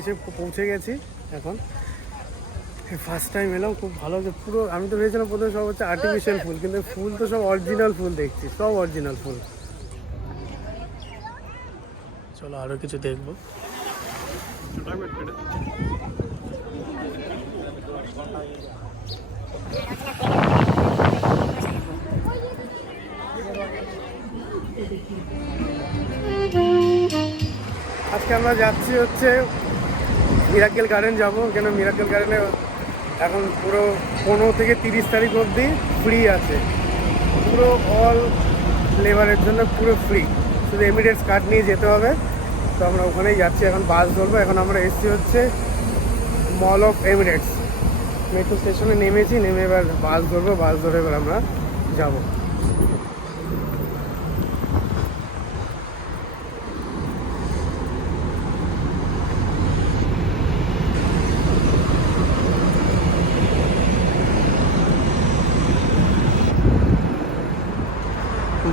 এসে পৌঁছে গেছি। এখন ফার্স্ট টাইম এলাম, খুব ভালো যে পুরো। আমি তো ভেবেছিলাম প্রথমে সব হচ্ছে আর্টিফিশিয়াল ফুল, কিন্তু ফুল তো সব অরিজিনাল ফুল দেখছি, সব অরিজিনাল ফুল। চলো আরও কিছু দেখবো। আজকে আমরা যাচ্ছি হচ্ছে মিরাকেল গার্ডেন যাবো, কেন মিরাকেল গার্ডেনে এখন পুরো 15 থেকে 30 তারিখ অবধি ফ্রি আছে, পুরো অল লেবারের জন্য পুরো ফ্রি, শুধু এমিরেটস কার্ড নিয়ে যেতে হবে। তো আমরা ওখানেই যাচ্ছি, এখন বাস ধরবো। এখন আমরা এসছি হচ্ছে মল অফ এমিরেটস, মেট্রো স্টেশনে নেমেছি, নেমে এবার বাস ধরবো, বাস ধরে এবার আমরা যাবো।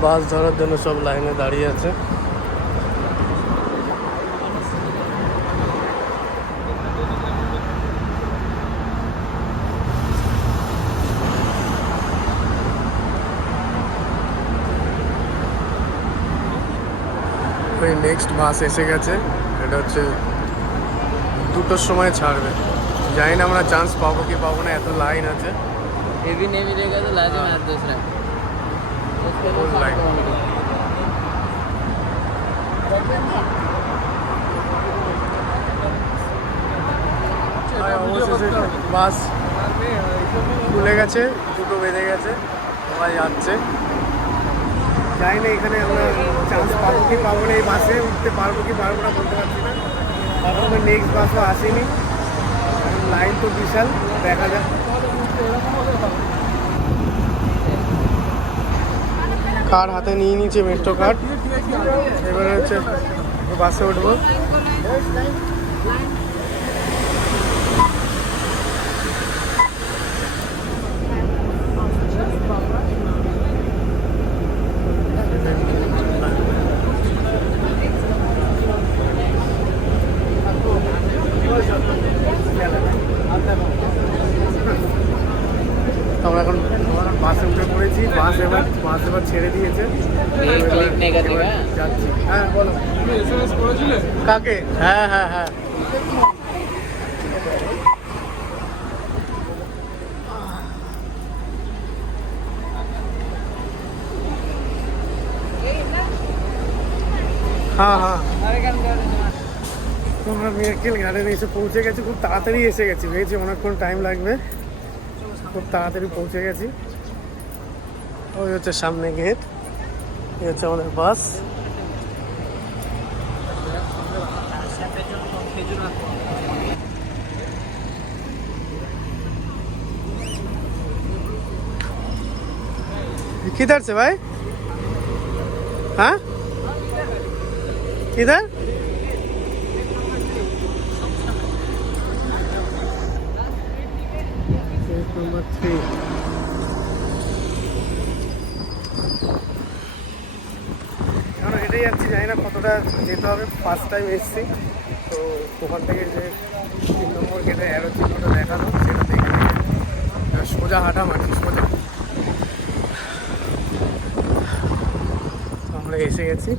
বাস ধরার জন্য সব লাইনে দাঁড়িয়ে আছে। ওই নেক্সট বাস এসে গেছে, এটা হচ্ছে 2টোর সময় ছাড়বে। জানি না আমরা চান্স পাবো কি পাবো না, এত লাইন আছে। ये भी नहीं मिलेगा तो लाजमी है दूसरा फुल लाइन। অবশেষে বাস খুলে গেছে, 2টো বেজে গেছে, সবাই যাচ্ছে। জানি না এখানে আমরা চান্স পাবো কি পাবো না, এই বাসে উঠতে পারবো কি পারবো না বলতে পারছি না। তারপরে নেক্সট বাসও আসেনি, লাইন তো বিশাল, দেখা যাক। কার্ড হাতে নিয়ে নিচ্ছে, মেট্রো কার্ড। এবারে হচ্ছে বাসে উঠবো। আমরা এখন বাসে উঠে পড়েছি, বাস এবার ছেড়ে দিয়েছে। যাচ্ছি। হ্যাঁ বলো, কাকে? হ্যাঁ হ্যাঁ হ্যাঁ, হ্যাঁ হ্যাঁ। আমরা মিরাকেল গার্ডেনে এসে পৌঁছে গেছি, খুব তাড়াতাড়ি এসে গেছি, ভেবেছি অনেকক্ষণ টাইম লাগবে, খুব তাড়াতাড়ি পৌঁছে গেছি। ওই হচ্ছে সামনে গেট, এই হচ্ছে আমাদের বাস। किधर से भाई? हाँ किधर? नंबर 3। এখন হেঁটে যাচ্ছি, জানি না কতটা যেতে হবে, ফার্স্ট টাইম এসছি তো। ওখান থেকে যে 3 নম্বর গেটে অ্যারো চিহ্নটা দেখানো, সেটা দেখে সোজা হাঁটা মারছি, সোজা। আমরা এসে গেছি।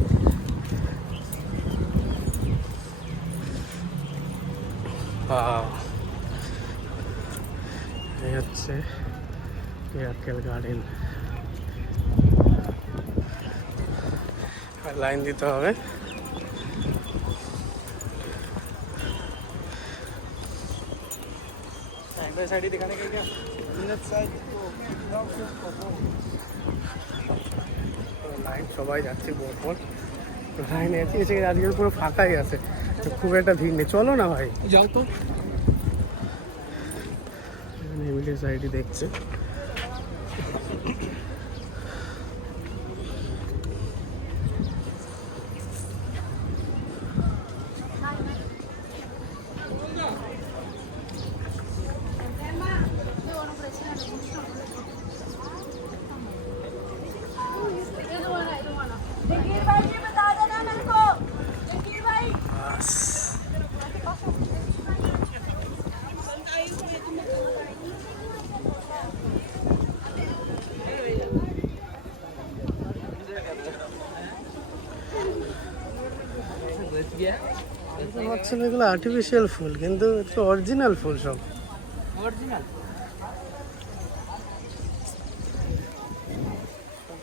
এই হচ্ছে মিরাকেল গার্ডেন। লাইন দিতে হবে। লাইন সবাই যাচ্ছে পরপর, লাইনে আছে, এসে আজকে পুরো ফাঁকাই আছে, খুব একটা ভিড় নেই। চলো না ভাই, যাও তো। এমিরেটস আইডি দেখছে। হচ্ছে না এগুলো আর্টিফিশিয়াল ফুল, কিন্তু অরিজিনাল ফুল সব। অরিজিনাল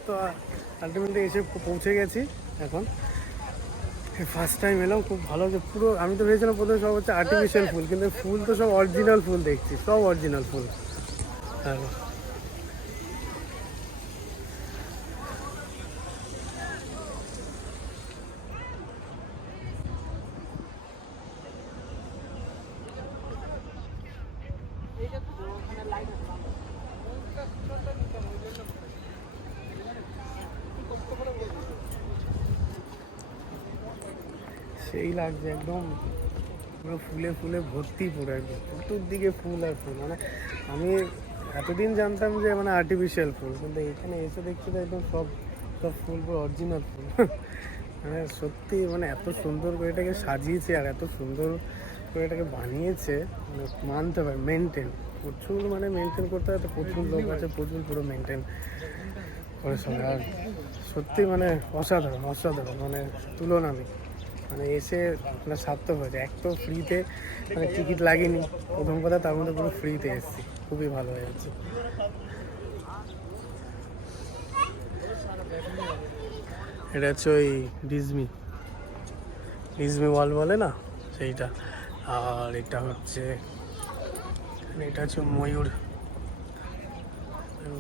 তো আলটিমেটলি এসে পৌঁছে গেছি এখন। ফার্স্ট টাইম এলাম, খুব ভালো যে পুরো, আমি তো ভেবেছিলাম প্রথমে সব হচ্ছে আর্টিফিশিয়াল ফুল, কিন্তু ফুল তো সব অরিজিনাল ফুল দেখছি, সব অরিজিনাল ফুল। হ্যাঁ, সেই লাগছে একদম, পুরো ফুলে ফুলে ভর্তি, পুরো একদম চতুর্দিকে ফুল আর ফুল। মানে আমি এতদিন জানতাম যে মানে আর্টিফিশিয়াল ফুল, কিন্তু এখানে এসে দেখছি তো একদম সব সব ফুল পুরো অরিজিনাল ফুল। মানে সত্যি মানে এত সুন্দর করে এটাকে সাজিয়েছে আর এত সুন্দর করে এটাকে বানিয়েছে, মানে মানতে হবে। মেনটেন প্রচুর, মানে মেনটেন করতে হয়, তো প্রচুর লোক আছে, প্রচুর পুরো মেনটেন করে সব। আর সত্যি মানে অসাধারণ অসাধারণ, মানে তুলনা নেই। মানে এসে মানে সার্থক হয়েছে। এক তো ফ্রিতে, মানে টিকিট লাগেনি প্রথম কথা, তার মধ্যে পুরো ফ্রিতে এসেছি, খুবই ভালো হয়েছে। এটা হচ্ছে ওই ডিজনি ওয়ার্ল্ড বলে না, সেইটা। আর এটা হচ্ছে ময়ূর,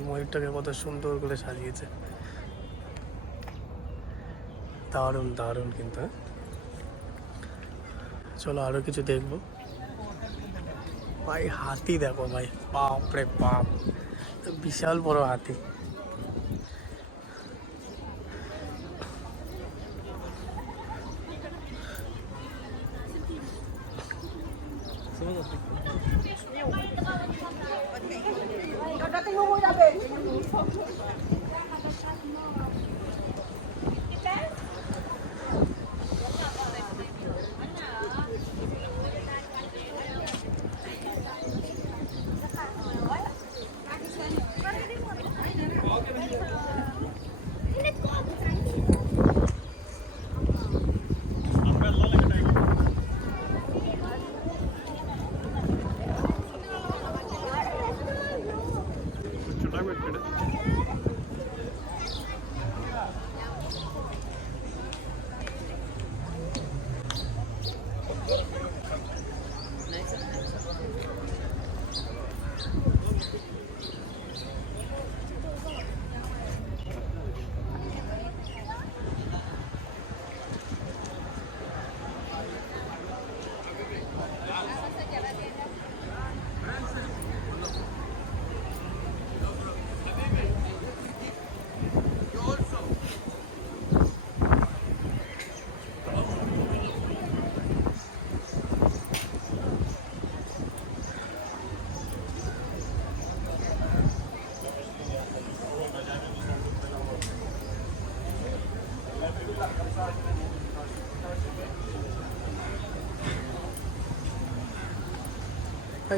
ময়ূরটাকে কত সুন্দর করে সাজিয়েছে, দারুণ দারুণ। কিন্তু চলো আরো কিছু দেখবো। ভাই হাতি দেখো ভাই, বাপ রে বাপ, বিশাল বড় হাতি।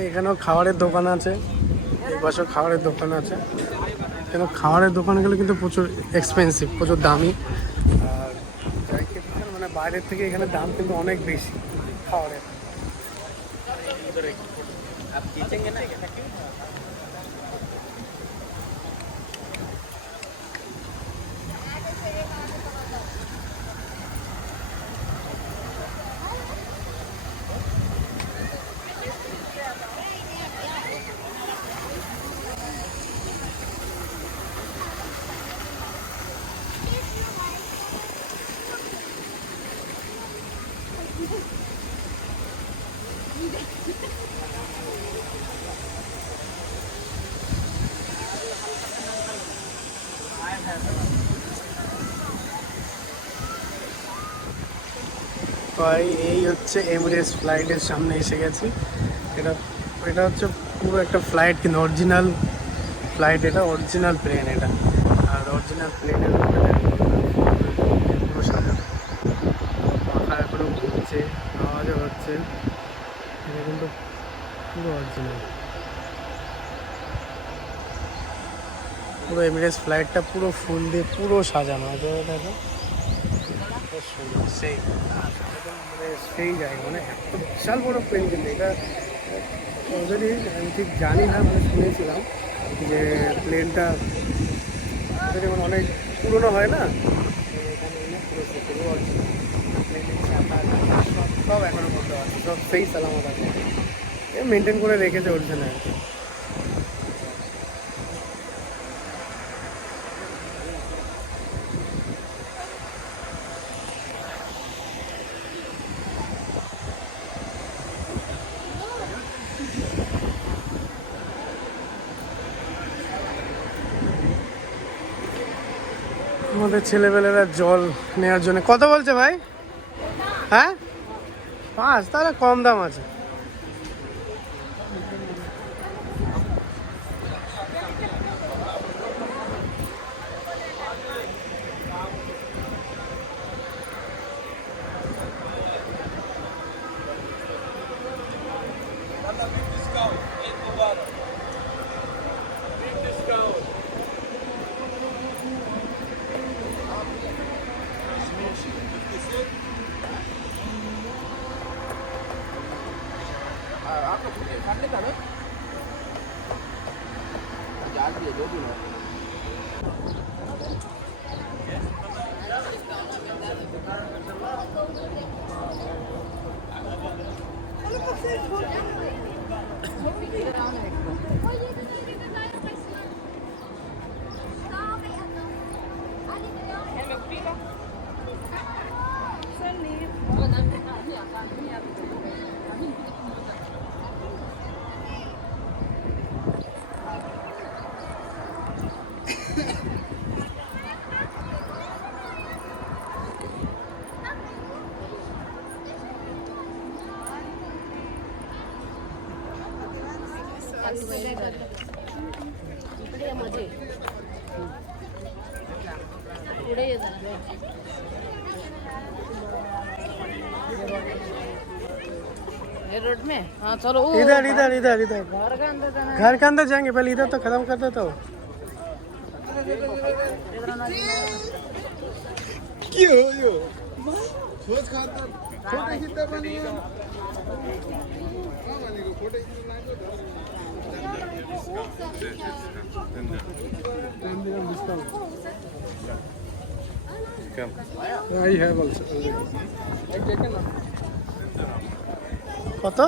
এখানেও খাবারের দোকান আছে, এই পাশেও খাবারের দোকান আছে। কেন খাবারের দোকানগুলো কিন্তু প্রচুর এক্সপেন্সিভ, প্রচুর দামি। আর যাই খেতে চান, মানে বাইরের থেকে এখানে দাম কিন্তু অনেক বেশি খাবারের। ভাই এই হচ্ছে এমিরেটস ফ্লাইটের সামনে এসে গেছি। এটা হচ্ছে পুরো একটা ফ্লাইট, কিন্তু অরিজিনাল ফ্লাইট, এটা অরিজিনাল প্লেন এটা। আর অরিজিনাল প্লেনের পুরো সাজানো, মাথা এখনো ঘুরছে, আওয়াজও হচ্ছে, এটা কিন্তু পুরো অরিজিনাল। পুরো এমিরেটস ফ্লাইটটা পুরো ফুল দিয়ে পুরো সাজানো আছে, দেখো সুন্দর সেই মানে সেই জায়গা মানে এত বিশাল বড় প্লেন কিন্তু এটা অলরেডি আমি ঠিক জানি না, মানে শুনেছিলাম যে প্লেনটা যেমন অনেক পুরনো হয় না, সব এখনো বলতে পারছি, সব সেই সালামত আছে, মেনটেন করে রেখেছে অরিজিনাল। আমাদের ছেলেবেলেরা জল নেওয়ার জন্য কত বলছে ভাই? হ্যাঁ 5, তাহলে কম দাম আছে। रोड में हाँ चलो इधर इधर इधर इधर घर का अंदर जाना है। घर के अंदर जाएंगे, पहले इधर तो खत्म कर देता हूँ। কত?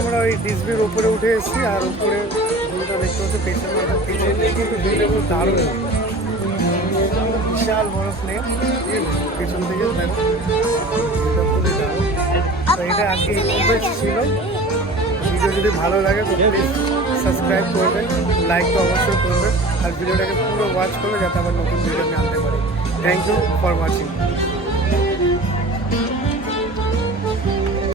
আমরা ওই ডিসবির উপরে উঠে এসেছি, আর উপরে ভিউটা দেখতে হচ্ছে পেছনে, পেছনে কিন্তু ভিউটা খুব দারুণ, বিশাল বড় প্লেন, পেছন থেকে দেখো ভিউটা খুবই দারুণ। তো এটা আজকে এই ছিল। ভিডিও যদি ভালো লাগে তো প্লিজ সাবস্ক্রাইব করবেন, লাইক তো অবশ্যই করবেন, আর ভিডিওটাকে পুরো ওয়াচ করবে যাতে আবার নতুন ভিডিও আমি আনতে পারি। Thank you for watching.